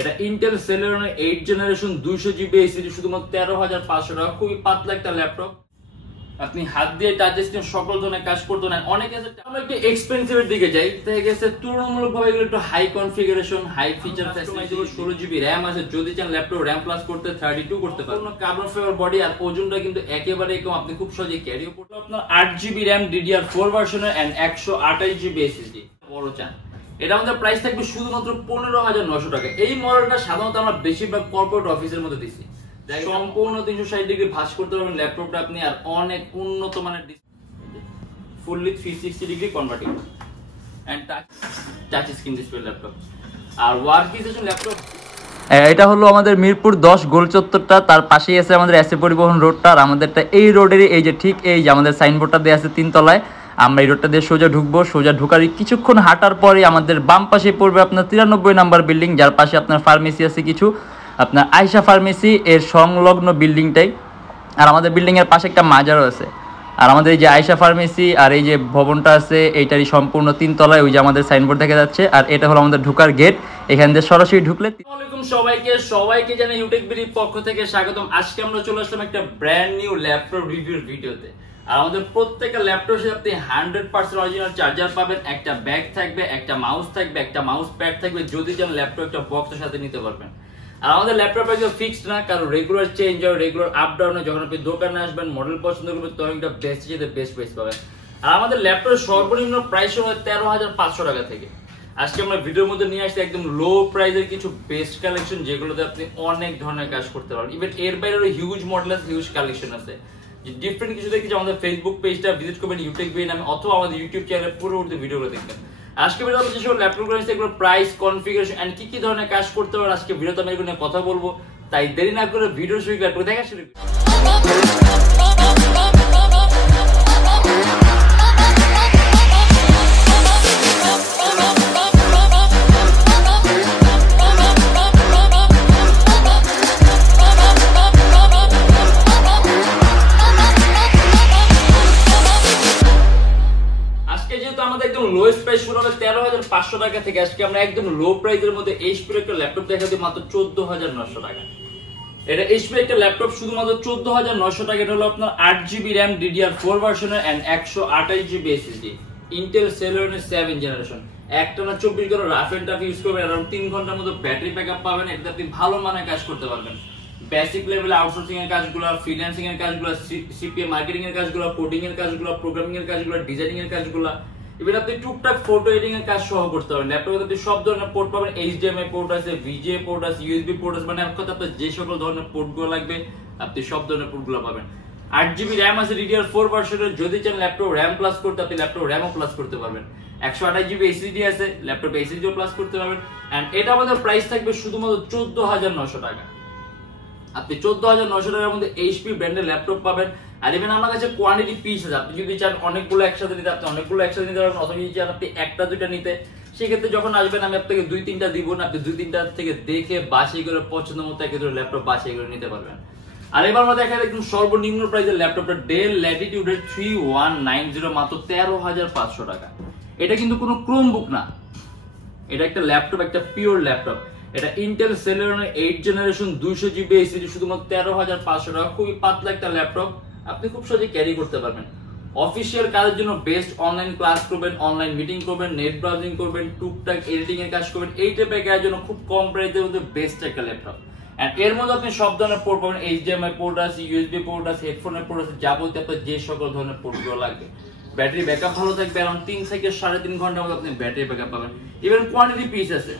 এটা Intel Celeron 8 generation 200 GB SSD শুধুমাত্র 13,500 টাকা। খুবই পাতলা একটা ল্যাপটপ, আপনি হাত দিয়ে টাচ স্ক্রিন সকল ধরনের কাজ করতে না। অনেকে আছে আমরা একটু এক্সপেন্সিভ এর দিকে যাই, দেখা গেছে তুলনামূলকভাবে এগুলো একটু high configuration, high feature facility, 16 GB RAM আছে। যদি চান ল্যাপটপ র‍্যাম প্লাস করতে 32 করতে পারবেন। কার্বন ফাইবার বডি আর ওজনটা কিন্তু একেবারে কম, আপনি খুব সহজে ক্যারিও করতে। আপনার 8 জিবি র‍্যাম DDR4 ভার্সনের এন্ড 128 জিবি এসএসডি বড় চান, এটা আমাদের প্রাইস থাকবে শুধুমাত্র 15,900 টাকা। এই মডেলটা সাধারণত আমরা বেশিরভাগ কর্পোরেট অফিসের মধ্যে দিচ্ছি। সম্পূর্ণ 360 ডিগ্রি ভাঁজ করতে পারবেন ল্যাপটপটা আপনি, আর অনেক উন্নত মানের fully 360 degree convertible and touch screen display laptop. আর ওয়ার্কস্টেশন ল্যাপটপ এটা হলো আমাদের মিরপুর 10 গোল চত্বরটা, তার পাশেই আছে আমাদের এসএ পরিবহন রোডটা। আর আমাদেরটা এই রোডেরই এই যে ঠিক এই যে আমাদের সাইনবোর্ডটা দেওয়া আছে 3 তলায়। আমরা এই রোডটা দিয়ে সোজা ঢুকবো, সোজা ঢুকার কিছুক্ষণ হাঁটার পরে আমাদের বাম পাশে পড়বে আপনার 93 নাম্বার বিল্ডিং, যার পাশে আপনার ফার্মেসি আছে কিছু, আপনার আয়শা ফার্মেসি এর সংলগ্ন বিল্ডিংটাই। আর আমাদের বিল্ডিং এর পাশে একটা মাজারও আছে। আর আমাদের এই যে আয়শা ফার্মেসি আর এই যে ভবনটা আছে এইটারই সম্পূর্ণ 3 তলায় ওই যে আমাদের সাইনবোর্ড দেখা যাচ্ছে। আর এটা হলো আমাদের ঢোকার গেট, এখান দিয়ে সরাসরি ঢুকলে। আসসালামু আলাইকুম সবাইকে জানাই ইউটেক বিডির পক্ষ থেকে স্বাগতম। আজকে আমরা চলে আসলাম একটা ব্র্যান্ড নিউ ল্যাপটপ রিভিউর ভিডিওতে। আর আমাদের প্রত্যেকটা ল্যাপটপের সাথে আপনি 100% অরিজিনাল চার্জার পাবেন, একটা ব্যাগ থাকবে, একটা মাউস থাকবে, একটা মাউস প্যাড থাকবে। যদি চান ল্যাপটপ একটা বক্সের সাথে নিতে পারবেন। আর আমাদের ল্যাপটপ একদম ফিক্সড না, কারণ রেগুলার চেঞ্জ হয়, রেগুলার আপ ডাউন হয়। যখন আপনি দোকানে আসবেন মডেল পছন্দ করবেন তখন একটা বেস্ট যেতে বেস্ট প্রাইস পাবেন। আর আমাদের ল্যাপটপের সর্বনিম্ন প্রাইস হয় 13,500 টাকা থেকে। আজকে আমরা ভিডিওর মধ্যে নিয়ে আসছি একদম লো প্রাইসের কিছু বেস্ট কালেকশন, যেগুলোতে আপনি অনেক ধরনের কাজ করতে পারবেন। ইভেন এর বাইরে হিউজ মডেল আছে, হিউজ কালেকশন আছে। ডিফারেন্ট কিছু দেখেছি আমাদের ফেসবুক পেজটা ভিজিট করবেন ইউটেক বি নামে, অথবা আমাদের ইউটিউব চ্যানেলে পরবর্তী ভিডিওগুলো দেখবেন। আজকে ভিডিওতে যে সব ল্যাপটপগুলো আছে এগুলো প্রাইস, কনফিগারেশন এন্ড কি ধরনের কাজ করতে পারবেন আজকে ভিডিওতে আমি এগুলো নিয়ে কথা বলবো। তাই দেরি না করে ভিডিও শুরু করে দেখা শুরু। লোয়েস্ট প্রাইস শুরু হবে 13,500 টাকা থেকে। আজকে আমরা একদম লো প্রাইসের মধ্যে এইচপির একটা ল্যাপটপ দেখা দিই মাত্র 14,900 টাকা। এটা এইচপির একটা ল্যাপটপ শুধুমাত্র 14,900 টাকা। এটা হলো আপনার 8 জিবি র‍্যাম DDR4 ভার্সনের and 128 GB SSD Intel Celeron 7 generation. একটানা 24 ঘন্টা রাফ এন্ড টাফ ইউজ করবেন, अराउंड 3 ঘন্টার মতো ব্যাটারি ব্যাকআপ পাবেন। এটাতে আপনি ভালো মানের কাজ করতে পারবেন। বেসিক লেভেলে আউটসোর্সিং এর কাজগুলো, ফ্রিল্যান্সিং এর কাজগুলো, সিপিএ মার্কেটিং এর কাজগুলো, কোডিং এর কাজগুলো, প্রোগ্রামিং এর কাজগুলো, ডিজাইনিং এর কাজগুলো, ইভেন আপনি টুকটাক ফটো এডিটিং এর কাজ সহ করতে পারবেন। ল্যাপটপে আপনি সব ধরনের পোর্ট পাবেন, এইচডিএমআই পোর্ট আছে, ভিজিএ পোর্ট আছে, ইউএসবি পোর্ট আছে, মানে এক কথা আপনার যে সকল ধরনের পোর্টগুলো লাগবে আপনি সব ধরনের পোর্টগুলো পাবেন। 8 জিবি র‍্যাম আছে DDR4 ভার্সনের। যদি চান ল্যাপটপ র‍্যাম প্লাস করতে আপনি ল্যাপটপ র‍্যামও প্লাস করতে পারবেন। 128 জিবি এসএসডি আছে, ল্যাপটপ এসএসডিও প্লাস করতে পারবেন। এন্ড এটা আমাদের প্রাইস থাকবে শুধুমাত্র 14,900 টাকা। আপনি 14,900 টাকার মধ্যে এইচপি ব্র্যান্ডের ল্যাপটপ পাবেন। আর ইভেন আমার কাছে কোয়ান্টিটি পিস আছে, আপনি যদি চান অনেকগুলো একসাথে নিতে আপনি অনেকগুলো একসাথে নিতে পারবেন, অথবা যদি চান আপনি একটা দুইটা নিতে সেক্ষেত্রে যখন আসবেন আমি আপনাকে 2-3টা দিব না, আপনি 2-3টা থেকে দেখে বাছাই করে পছন্দ মতো একটা ল্যাপটপ বাছাই করে নিতে পারবেন। আর এবার আমরা দেখা একদম সর্বনিম্ন প্রাইসের ল্যাপটপটা ডেল ল্যাটিটিউডের 3190 মাত্র 13,500 টাকা। এটা কিন্তু কোনো ক্রোমবুক না, এটা একটা ল্যাপটপ, একটা পিওর ল্যাপটপ। এটা Intel Celeron 8 generation 200 GB SSD শুধুমাত্র 13,500 টাকা। খুবই পাতলা একটা ল্যাপটপ, আপনি খুব সহজে ক্যারি করতে পারবেন। অফিসিয়াল কাজের জন্য বেস্ট, অনলাইন ক্লাস করবেন, অনলাইন মিটিং করবেন, নেট ব্রাউজিং করবেন, টুকটাক এডিটিং এর কাজ করবেন, এই টাইপের কাজের জন্য খুব কম প্রাইসের মধ্যে বেস্ট একটা ল্যাপটপ। এন্ড এর মধ্যে আপনি সব ধরনের পোর্ট পাবেন, এইচডিএমআই পোর্ট আছে, ইউএসবি পোর্ট আছে, হেডফোনের পোর্ট আছে, যাবতীয় আপনার যে সকল ধরনের পোর্টগুলো লাগবে। ব্যাটারি ব্যাকআপ ভালো থাকবে, अराउंड 3 থেকে 3.5 ঘন্টার মধ্যে আপনি ব্যাটারি ব্যাকআপ পাবেন। ইভেন কোয়ান্টিটি পিস আছে,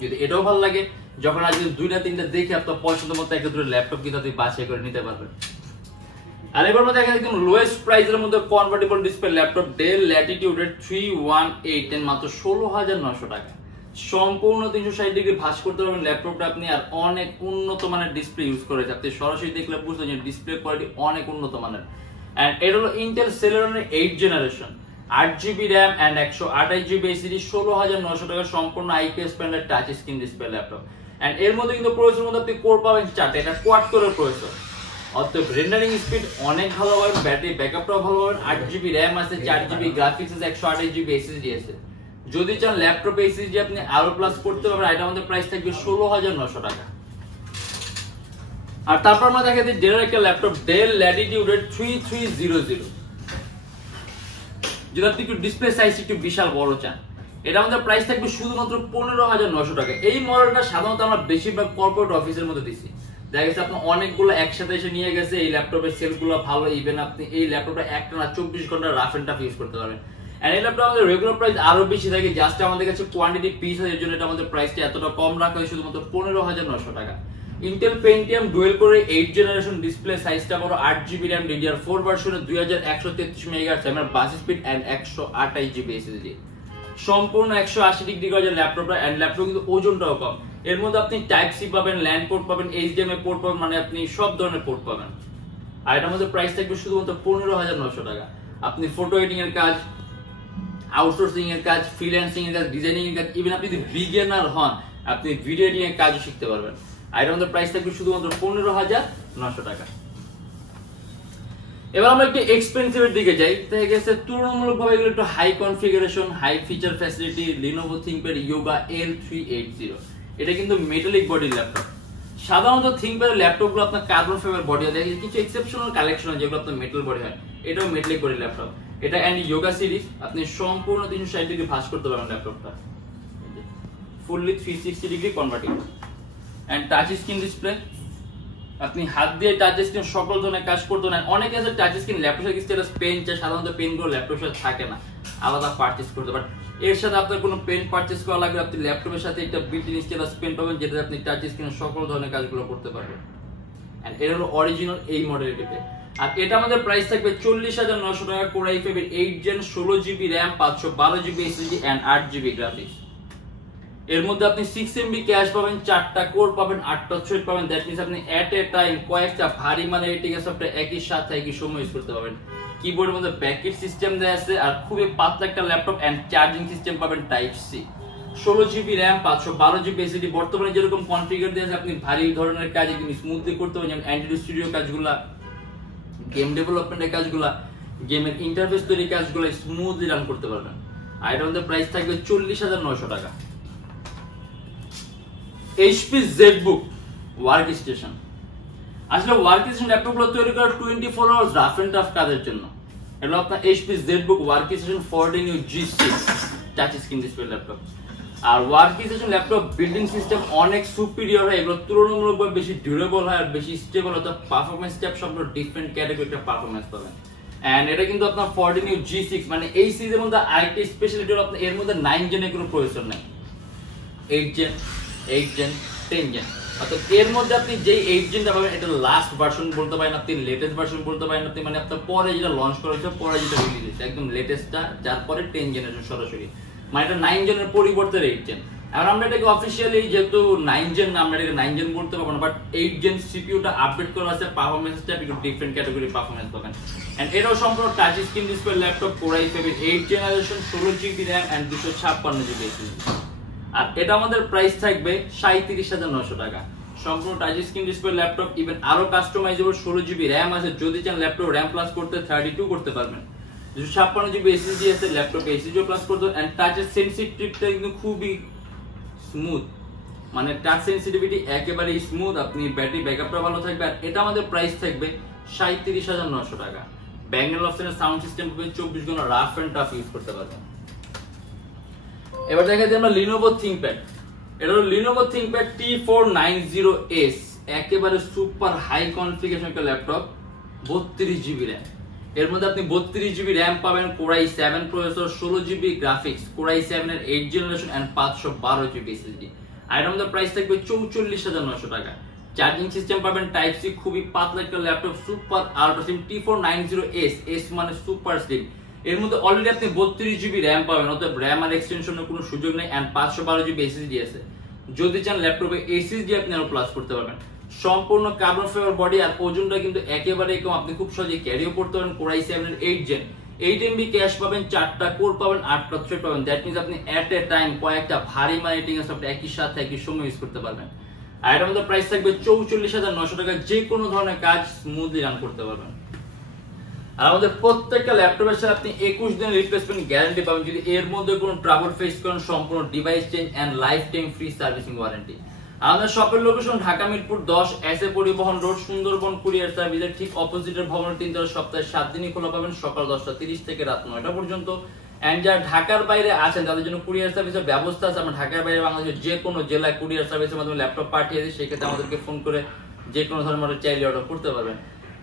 যদি এটাও ভালো লাগে যখন আসবেন 2-3টা দেখে আপনার পছন্দ মতো একটা দুটো ল্যাপটপ কিন্তু আপনি বাছাই করে নিতে পারবেন। আর এবার আমরা দেখেন একদম লোয়েস্ট প্রাইসের মধ্যে কনভার্টেবল ডিসপ্লে ল্যাপটপ ডেল ল্যাটিটিউডের 3180 মাত্র 16,900 টাকা। সম্পূর্ণ 360 ডিগ্রি ভাঁজ করতে পারবেন ল্যাপটপটা আপনি, আর অনেক উন্নত মানের ডিসপ্লে ইউজ করেছে। আপনি সরাসরি দেখলে বুঝতে পারছেন ডিসপ্লে কোয়ালিটি অনেক উন্নত মানের। এন্ড এটা হলো ইন্টেল সেলেরনের 8 generation 8 GB RAM and 128 GB SSD 16,900 টাকা। সম্পূর্ণ আইপিএস প্যানেলের touch screen display laptop. And এর মধ্যে কিন্তু প্রসেসরের মধ্যে আপনি কোর পাবেন 4টা, এটা কোয়াড কোরের প্রসেসর, অতএব রেন্ডারিং স্পিড অনেক ভালো পাবেন, ব্যাটারি ব্যাকআপটাও ভালো পাবেন। 8 জিবি র‍্যাম আছে, 4 জিবি গ্রাফিক্স আছে, 128 জিবি এসএসডি আছে। যদি চান ল্যাপটপ এসএসডি আপনি আরো প্লাস করতে পারবেন, এটা আমাদের প্রাইস থাকবে 16,900 টাকা। আর তারপর আমরা দেখাই দিই ডেলের একটা ল্যাপটপ, ডেল ল্যাটিটিউড 3300। যদি আপনি একটু ডিসপ্লে সাইজ একটু বিশাল বড় চান, এটা আমাদের প্রাইস থাকবে শুধুমাত্র 15,900 টাকা। এই মডেলটা সাধারণত আমরা বেশিরভাগ কর্পোরেট অফিসের মধ্যে দিছি। দেখা গেছে আপনার অনেকগুলো একসাথে এসে নিয়ে গেছে, এই ল্যাপটপের সেলগুলো ভালো, ইভেন আপনি এই ল্যাপটপটা একটানা 24 ঘন্টা রাফ এন্ড টাফ ইউজ করতে পারবেন। এন্ড এই ল্যাপটপ আমাদের রেগুলার প্রাইস আরো বেশি থাকে, জাস্ট আমাদের কাছে কোয়ান্টিটি পিস হয়, এর জন্য এটা আমাদের প্রাইসটা এতটা কম রাখা হয় শুধুমাত্র 15,900 টাকা। ইন্টেল পেন্টিয়াম ডুয়েল কোরে 8 জেনারেশন, ডিসপ্লে সাইজটা বড়, 8GB RAM, DDR4 ভার্সনে 2133 megahertz MR bus speed and 128GB SSD. সম্পূর্ণ 180 ডিগ্রি গজের ল্যাপটপটা, এন্ড ল্যাপটপ কিন্তু ওজনটাও কম। এর মধ্যে আপনি টাইপ সি পাবেন, ল্যান্ড পোর্ট পাবেন, এইচডিএমআই পোর্ট পাবেন, মানে আপনি সব ধরনের পোর্ট পাবেন। আর এটার মধ্যে প্রাইস থাকবে শুধুমাত্র 15,900 টাকা। আপনি ফটো এডিটিং এর কাজ, আউটসোর্সিং এর কাজ, ফ্রিল্যান্সিং এর কাজ, ডিজাইনিং এর কাজ, ইভেন আপনি যদি বিগিনার হন আপনি ভিডিও এডিটিং এর কাজও শিখতে পারবেন। আর এটার মধ্যে প্রাইস থাকবে শুধুমাত্র 15,900 টাকা। এবার আমরা একটু এক্সপেন্সিভ এর দিকে যাই। দেখা গেছে তুলনামূলকভাবে এগুলো একটু high configuration, high feature facility, Lenovo ThinkPad Yoga L380। এটা কিন্তু মেটালিক বডির ল্যাপটপ। সাধারণত ThinkPad এর ল্যাপটপগুলো আপনার কার্বন ফাইবার বডি হয়, দেখেন কিছু এক্সেপশনাল কালেকশন আছে যেগুলো আপনার মেটাল বডি হয়, এটাও মেটালিক বডির ল্যাপটপ। এটা এন্ড Yoga সিরিজ, আপনি সম্পূর্ণ 360 ডিগ্রি ভাঁজ করতে পারবেন ল্যাপটপটা, fully 360 degree convertible and touch screen display. আপনি হাত দিয়ে টাচ স্ক্রিন সকল ধরনের কাজ করতে না। অনেকে আছে টাচ স্ক্রিন ল্যাপটপের স্টেটাস পেন চায়, সাধারণত পেন গুলো ল্যাপটপের সাথে থাকে না, আলাদা পারচেজ করতে। বাট এর সাথে আপনার কোনো পেন পারচেজ করা লাগবে, আপনি ল্যাপটপের সাথে একটা বিল্ট-ইন স্টেটাস পেন পাবেন, যেটাতে আপনি টাচ স্ক্রিনের সকল ধরনের কাজগুলো করতে পারবেন। এন্ড এটা হলো অরিজিনাল এই মডেলটিতে। আর এটা আমাদের প্রাইস থাকবে 40,900 টাকা। Core i5 এর 8 gen, 16GB RAM, 512GB SSD and 8GB graphics. এর মধ্যে আপনি 6MB ক্যাশ পাবেন, 4টা কোর পাবেন, 8টা থ্রেড পাবেন। দ্যাট মিন্স আপনি এট এ টাইম কয়েকটা ভারী মানে এডিটিং সফটওয়্যার একই সাথে একই সময় ইউজ করতে পারবেন। কিবোর্ডের মধ্যে ব্যাকেট সিস্টেম দেয়া আছে, আর খুবই পাতলা একটা ল্যাপটপ এন্ড চার্জিং সিস্টেম পাবেন type C. 16GB RAM, 512GB SSD। বর্তমানে যেরকম কনফিগার দেয়া আছে, আপনি ভারী ধরনের কাজ একদম স্মুথলি করতে পারবেন, যেমন অ্যান্ড্রয়েড স্টুডিও কাজগুলা, গেম ডেভেলপমেন্টের কাজগুলা, গেমের ইন্টারফেস তৈরি কাজগুলো স্মুথলি রান করতে পারবেন। আর এটার মধ্যে প্রাইস থাকবে 40,900 টাকা। HP ZBook work station. আসলে ওয়ার্ক স্টেশন ল্যাপটপগুলো তৈরি করা 24 আওয়ার্স রাফ এন্ড টাফ কাজের জন্য। এটা আপনার HP ZBook workstation 14U G6 touch screen display laptop. আর workstation laptop building system অনেক সুপিরিয়র হয়, এগুলো তুলনামূলকভাবে বেশি ডিউরেবল হয় আর বেশি স্টেবল হয়, পারফরম্যান্স স্টেপ সব ডিফারেন্ট ক্যাটাগরিতে পারফরম্যান্স পাবেন। এন্ড এটা কিন্তু আপনার 14U G6, মানে এই সিরিজের মধ্যে আরেকটা স্পেশালিটি হলো আপনার এর মধ্যে 9 জেনের কোনো প্রসেসর নাই, 8 জেন, 8 জেন, 10 জেন। অর্থাৎ এর মধ্যে আপনি যেই 8 জেনটা পাবেন এটা লাস্ট ভার্সন বলতে পারেন, আপনি লেটেস্ট ভার্সন বলতে পারেন, আপনি মানে আপনার পরে যেটা লঞ্চ করা হয়েছে, পরে যেটা রিলিজ হয়েছে একদম লেটেস্টটা, যার পরে 10 জেনারেশন সরাসরি, মানে এটা 9 জেনের পরিবর্তে 8 জেন। আর আমরা এটাকে অফিসিয়ালি যেহেতু 9 জেন না, আমরা এটাকে 9 জেন বলতে পারবো না, বাট 8 জেন সিপিইউটা আপডেট করা আছে, পারফরম্যান্সটা একটু ডিফারেন্ট ক্যাটাগরি পারফরম্যান্স পাবেন। এন্ড এটাও সম্পূর্ণ touch screen display laptop, Core i5 এর 8 generation, 16GB RAM and 256GB SSD। আর এটা আমাদের প্রাইস থাকবে 37,900 টাকা। সম্পূর্ণ touch screen display laptop, even আরো কাস্টমাইজেবল, 16GB RAM আছে, যদি চান ল্যাপটপ RAM প্লাস করতে 32 করতে পারবেন, 256GB SSD আছে, ল্যাপটপ SSD প্লাস করতে। এন্ড টাচের সেনসিটিভিটিটা কিন্তু খুবই স্মুথ, মানে টাচ সেনসিটিভিটি একেবারে স্মুথ, আপনি ব্যাটারি ব্যাকআপটা ভালো থাকবে। আর এটা আমাদের প্রাইস থাকবে 37,900 টাকা। ব্যাঙ্গেল অপশনের সাউন্ড সিস্টেম পাবেন, 24 ঘন্টা রাফ এন্ড টাফ ইউজ করতে পারবেন। এবার দেখা যায় আমরা Lenovo ThinkPad। এটা হলো Lenovo ThinkPad T490S, একেবারে সুপার হাই কনফিগারেশন একটা ল্যাপটপ, 32GB RAM। এর মধ্যে আপনি 32GB RAM পাবেন, Core i7 processor, 16GB graphics, Core i7 এর 8 জেনারেশন এন্ড 512GB SSD। আর এর মধ্যে প্রাইস থাকবে 44,900 টাকা। চার্জিং সিস্টেম পাবেন টাইপ সি, খুবই পাতলা একটা laptop, super ultra slim T490S, S মানে সুপার স্লিম। এর মধ্যে অলরেডি আপনি 32GB RAM পাবেন, অর্থাৎ RAM আর এক্সটেনশনের কোনো সুযোগ নেই, এন্ড 512GB SSD আছে। যদি চান ল্যাপটপে SSD আপনি আরো প্লাস করতে পারবেন। সম্পূর্ণ কার্বন ফাইবার বডি, আর ওজনটা কিন্তু একেবারে কম, আপনি খুব সহজে ক্যারিও করতে পারেন। Core i7 এর 8 জেন, 8MB ক্যাশ পাবেন, 4টা কোর পাবেন, 8টা থ্রেড পাবেন। দ্যাট মিন্স আপনি এট এ টাইম কয়েকটা ভারী মাইটিং সফটওয়্যার একই সাথে একই সময় ইউজ করতে পারবেন। আর এটার মধ্যে প্রাইস থাকবে 44,900 টাকা। যে কোনো ধরনের কাজ স্মুথলি রান করতে পারবেন। আর আমাদের প্রত্যেকটা ল্যাপটপের সাথে আপনি 21 দিনের রিপ্লেসমেন্ট গ্যারান্টি পাবেন যদি এর মধ্যে কোনো ট্রাবল ফেস করেন, সম্পূর্ণ device change and life time free servicing warranty. আমাদের শপের location Dhaka Mirpur 10 SA Paribahan road, Sundarban courier সার্ভিসের ঠিক অপোজিটের ভবনের 3 তলা, সপ্তাহে 7 দিনই খোলা পাবেন, সকাল 10:30 থেকে রাত 9টা পর্যন্ত। এন্ড যারা ঢাকার বাইরে আছেন তাদের জন্য কুরিয়ার সার্ভিসের ব্যবস্থা আছে। আমরা ঢাকার বাইরে বাংলাদেশের যে কোনো জেলায় কুরিয়ার সার্ভিসের মাধ্যমে ল্যাপটপ পাঠিয়ে দিই, সেক্ষেত্রে আমাদেরকে ফোন করে যে কোনো ধরনের মডেল চাইলে অর্ডার করতে পারবেন।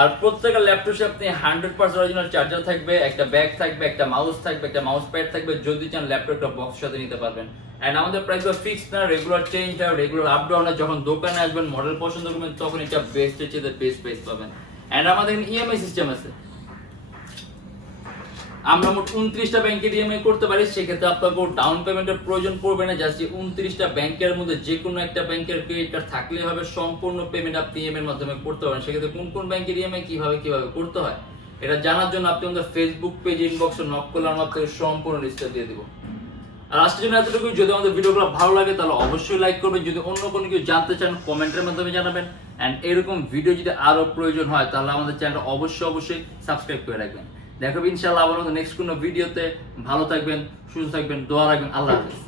আর প্রত্যেকটা ল্যাপটপে আপনি 100% অরিজিনাল চার্জার থাকবে, একটা ব্যাগ থাকবে, একটা মাউস থাকবে, একটা মাউস প্যাড থাকবে, যদি চান ল্যাপটপটা বক্স সাথে নিতে পারবেন। এন্ড আমাদের প্রাইসগুলো ফিক্সড না, রেগুলার চেঞ্জ না, রেগুলার আপ ডাউন না। যখন দোকানে আসবেন মডেল পছন্দ করবেন তখন এটা বেস্টের চেয়ে বেস্ট প্রাইস পাবেন। এন্ড আমাদের ইএমআই সিস্টেম আছে, আমরা মোট 29টা ব্যাংকের ইএমআই করতে পারি। সেক্ষেত্রে আপনাকে ডাউন পেমেন্টের প্রয়োজন পড়বে না, জাস্ট 29টা ব্যাংকের মধ্যে যে কোনো একটা ব্যাংকের ক্রেডিট কার্ড থাকলে হবে, সম্পূর্ণ পেমেন্ট আপনি ইএমআই এর মাধ্যমে করতে পারেন। সেক্ষেত্রে কোন কোন ব্যাংকের ইএমআই কিভাবে করতে হয় এটা জানার জন্য আপনি আমাদের ফেসবুক পেজ ইনবক্সে নক করলে আমরা আপনাকে সম্পূর্ণ লিস্টটা দিয়ে দিব। আর আজকের জন্য এতটুকু। যদি আমাদের ভিডিওগুলো ভালো লাগে তাহলে অবশ্যই লাইক করবেন, যদি অন্য কোনো কিছু জানতে চান কমেন্টের মাধ্যমে জানাবেন। এন্ড এরকম ভিডিও যদি আরো প্রয়োজন হয় তাহলে আমাদের চ্যানেলটা অবশ্যই সাবস্ক্রাইব করে রাখবেন। দেখো ইনশাআল্লাহ আবার নেক্সট কোনো ভিডিওতে। ভালো থাকবেন, সুস্থ থাকবেন, দোয়া রাখবেন। আল্লাহ হাফেজ।